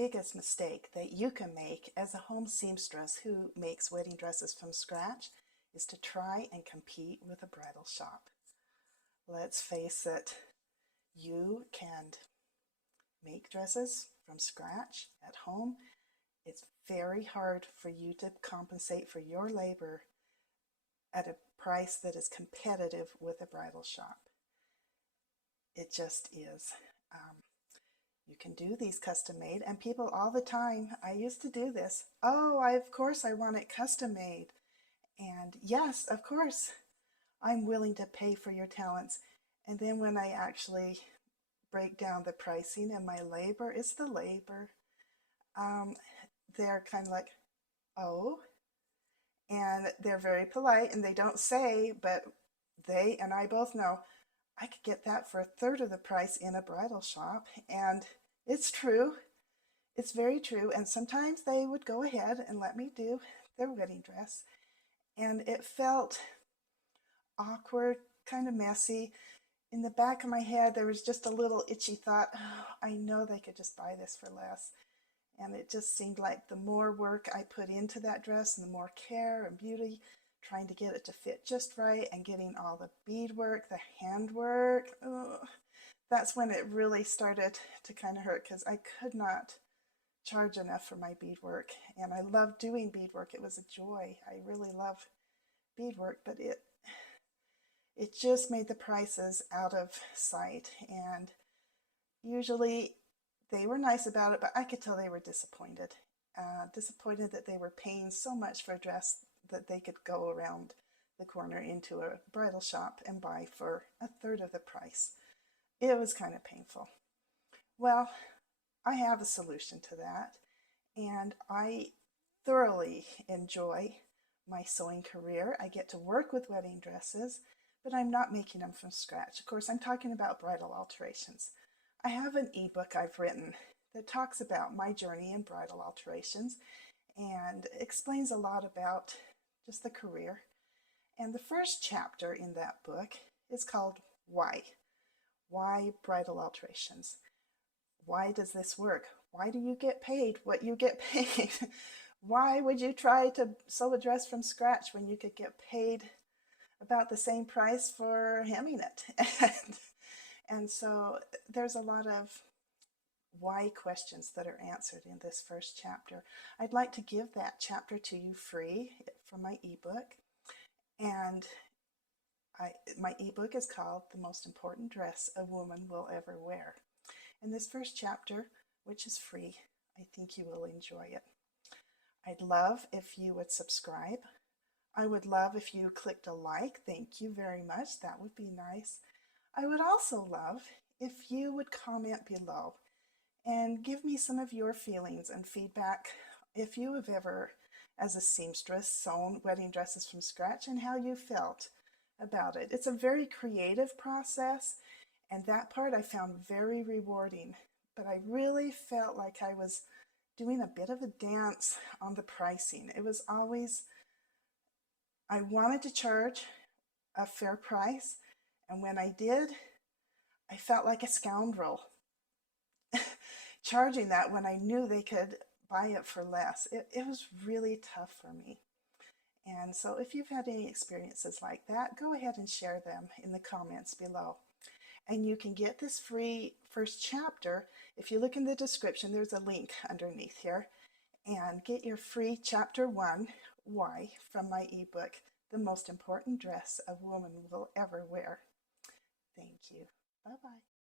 biggest mistake that you can make as a home seamstress who makes wedding dresses from scratch is to try and compete with a bridal shop. Let's face it, you can make dresses from scratch at home. It's very hard for you to compensate for your labor at a price that is competitive with a bridal shop. It just is. You can do these custom made, and people all the time, I used to do this. Oh, of course I want it custom made. And yes, of course, I'm willing to pay for your talents. And then when I actually break down the pricing and my labor, it's the labor. They're kind of like, oh, and they're very polite and they don't say, but they and I both know I could get that for a third of the price in a bridal shop. And it's true. It's very true. And sometimes they would go ahead and let me do their wedding dress. And it felt awkward, kind of messy. In the back of my head, there was just a little itchy thought, oh, I know they could just buy this for less. And it just seemed like the more work I put into that dress and the more care and beauty, trying to get it to fit just right and getting all the beadwork, the handwork, that's when it really started to kind of hurt because I could not charge enough for my beadwork. And I love doing beadwork. It was a joy. I really love beadwork, but it just made the prices out of sight. And usually they were nice about it, but I could tell they were disappointed. Disappointed that they were paying so much for a dress that they could go around the corner into a bridal shop and buy for a third of the price. It was kind of painful. Well, I have a solution to that, and I thoroughly enjoy my sewing career. I get to work with wedding dresses, but I'm not making them from scratch. Of course, I'm talking about bridal alterations. I have an ebook I've written that talks about my journey in bridal alterations and explains a lot about just the career. And the first chapter in that book is called Why? Why bridal alterations? Why does this work? Why do you get paid what you get paid? Why would you try to sew a dress from scratch when you could get paid about the same price for hemming it? And so there's a lot of why questions that are answered in this first chapter. I'd like to give that chapter to you free from my ebook. And my ebook is called The Most Important Dress a Woman Will Ever Wear. In this first chapter, which is free, I think you will enjoy it. I'd love if you would subscribe. I would love if you clicked a like. Thank you very much. That would be nice. I would also love if you would comment below and give me some of your feelings and feedback if you have ever, as a seamstress, sewn wedding dresses from scratch and how you felt about it. It's a very creative process, and that part I found very rewarding, but I really felt like I was doing a bit of a dance on the pricing. It was always, I wanted to charge a fair price, and when I did, I felt like a scoundrel charging that when I knew they could buy it for less. It was really tough for me. And so if you've had any experiences like that, go ahead and share them in the comments below. And you can get this free first chapter. If you look in the description, there's a link underneath here. And get your free chapter 1, Why, from my ebook, The Most Important Dress a Woman Will Ever Wear. Thank you. Bye-bye.